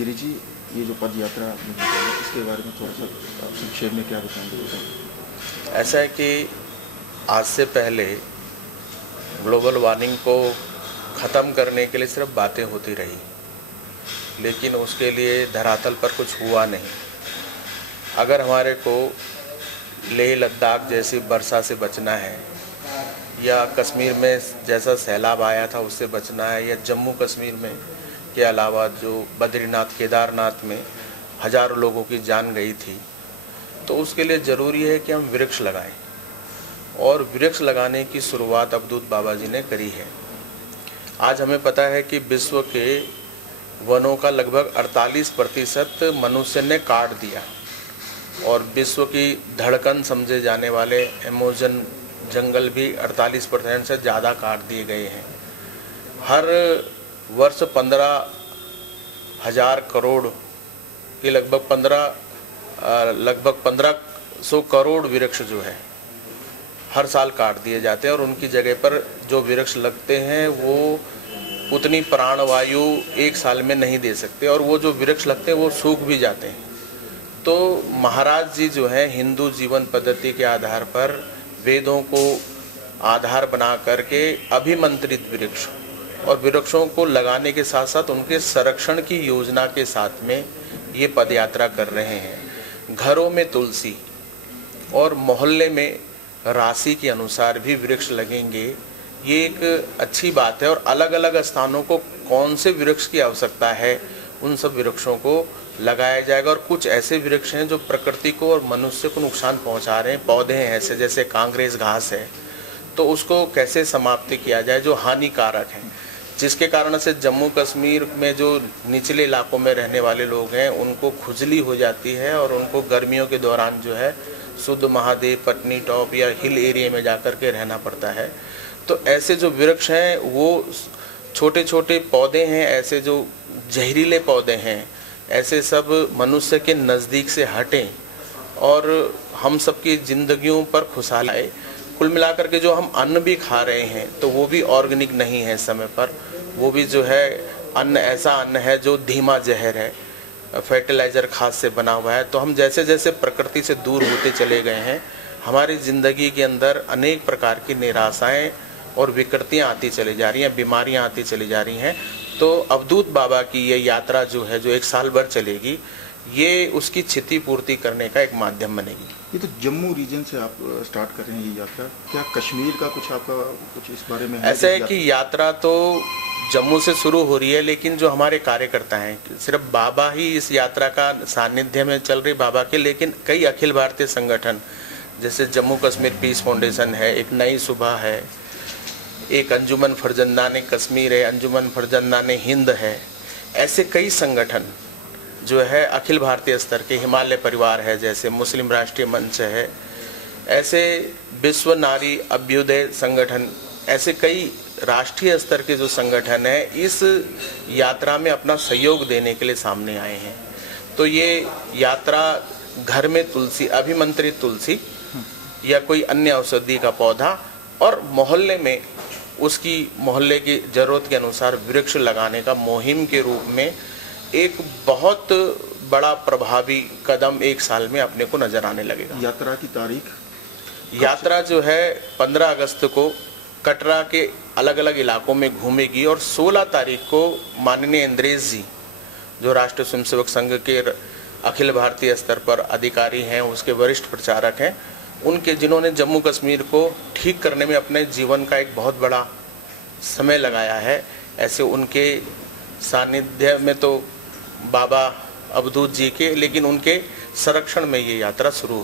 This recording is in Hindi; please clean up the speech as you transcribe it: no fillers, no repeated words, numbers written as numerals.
गिरी जी, ये जो पद यात्रा आपने निकाली, इसके बारे में थोड़ा सा आप संक्षेप में क्या बताएंगे? ऐसा है कि आज से पहले ग्लोबल वार्मिंग को ख़त्म करने के लिए सिर्फ बातें होती रही, लेकिन उसके लिए धरातल पर कुछ हुआ नहीं। अगर हमारे को लेह लद्दाख जैसी वर्षा से बचना है, या कश्मीर में जैसा सैलाब आया था उससे बचना है, या जम्मू कश्मीर में के अलावा जो बद्रीनाथ केदारनाथ में हज़ारों लोगों की जान गई थी, तो उसके लिए ज़रूरी है कि हम वृक्ष लगाएं। और वृक्ष लगाने की शुरुआत अवधूत बाबा जी ने करी है। आज हमें पता है कि विश्व के वनों का लगभग 48% मनुष्य ने काट दिया, और विश्व की धड़कन समझे जाने वाले अमेज़न जंगल भी 48% से ज़्यादा काट दिए गए हैं। हर वर्ष 15,000 करोड़ के लगभग 1500 करोड़ वृक्ष जो है हर साल काट दिए जाते हैं, और उनकी जगह पर जो वृक्ष लगते हैं वो उतनी प्राणवायु एक साल में नहीं दे सकते, और वो जो वृक्ष लगते हैं वो सूख भी जाते हैं। तो महाराज जी जो हैं हिंदू जीवन पद्धति के आधार पर वेदों को आधार बना करके अभिमंत्रित वृक्ष और वृक्षों को लगाने के साथ साथ उनके संरक्षण की योजना के साथ में ये पदयात्रा कर रहे हैं। घरों में तुलसी और मोहल्ले में राशि के अनुसार भी वृक्ष लगेंगे, ये एक अच्छी बात है। और अलग अलग स्थानों को कौन से वृक्ष की आवश्यकता है, उन सब वृक्षों को लगाया जाएगा। और कुछ ऐसे वृक्ष हैं जो प्रकृति को और मनुष्य को नुकसान पहुंचा रहे हैं, पौधे हैं ऐसे जैसे कांग्रेस घास है, तो उसको कैसे समाप्त किया जाए जो हानिकारक है, जिसके कारण से जम्मू कश्मीर में जो निचले इलाकों में रहने वाले लोग हैं उनको खुजली हो जाती है, और उनको गर्मियों के दौरान जो है शुद्ध महादेव, पटनी टॉप या हिल एरिया में जाकर के रहना पड़ता है। तो ऐसे जो वृक्ष हैं वो छोटे छोटे पौधे हैं, ऐसे जो जहरीले पौधे हैं, ऐसे सब मनुष्य के नज़दीक से हटें और हम सबकी ज़िंदगियों पर खुशहाली आए। कुल मिलाकर के जो हम अन्न भी खा रहे हैं तो वो भी ऑर्गेनिक नहीं है समय पर, वो भी जो है अन्न ऐसा अन्न है जो धीमा जहर है, फर्टिलाइज़र खाद से बना हुआ है। तो हम जैसे जैसे प्रकृति से दूर होते चले गए हैं, हमारी ज़िंदगी के अंदर अनेक प्रकार की निराशाएं और विकृतियां आती चली जा रही हैं, बीमारियां आती चली जा रही हैं। तो अवधूत बाबा की ये यात्रा जो है, जो 1 साल भर चलेगी, ये उसकी क्षति पूर्ति करने का एक माध्यम बनेगी। ये तो जम्मू रीजन से आप स्टार्ट कर रहे हैं ये यात्रा, क्या कश्मीर का कुछ आपका कुछ इस बारे में है? ऐसा है कि यात्रा तो जम्मू से शुरू हो रही है, लेकिन जो हमारे कार्यकर्ता हैं, सिर्फ बाबा ही इस यात्रा का सानिध्य में चल रही बाबा के, लेकिन कई अखिल भारतीय संगठन जैसे जम्मू कश्मीर पीस फाउंडेशन है, एक नई सुबह है, एक अंजुमन फरजंदाने कश्मीर है, अंजुमन फरजंदाने हिंद है, ऐसे कई संगठन जो है अखिल भारतीय स्तर के, हिमालय परिवार है जैसे, मुस्लिम राष्ट्रीय मंच है, ऐसे विश्व नारी अभ्युदय संगठन, ऐसे कई राष्ट्रीय स्तर के जो संगठन हैं इस यात्रा में अपना सहयोग देने के लिए सामने आए हैं। तो ये यात्रा घर में तुलसी, अभिमंत्रित तुलसी या कोई अन्य औषधि का पौधा, और मोहल्ले में उसकी मोहल्ले की ज़रूरत के अनुसार वृक्ष लगाने का मुहिम के रूप में एक बहुत बड़ा प्रभावी कदम 1 साल में अपने को नजर आने लगेगा। यात्रा की तारीख? यात्रा जो है 15 अगस्त को कटरा के अलग अलग इलाकों में घूमेगी, और 16 तारीख को माननीय इंद्रेश जी जो राष्ट्रीय स्वयंसेवक संघ के अखिल भारतीय स्तर पर अधिकारी हैं, उसके वरिष्ठ प्रचारक हैं, उनके जिन्होंने जम्मू कश्मीर को ठीक करने में अपने जीवन का एक बहुत बड़ा समय लगाया है, ऐसे उनके सानिध्य में तो बाबा अवधूत जी के, लेकिन उनके संरक्षण में ये यात्रा शुरू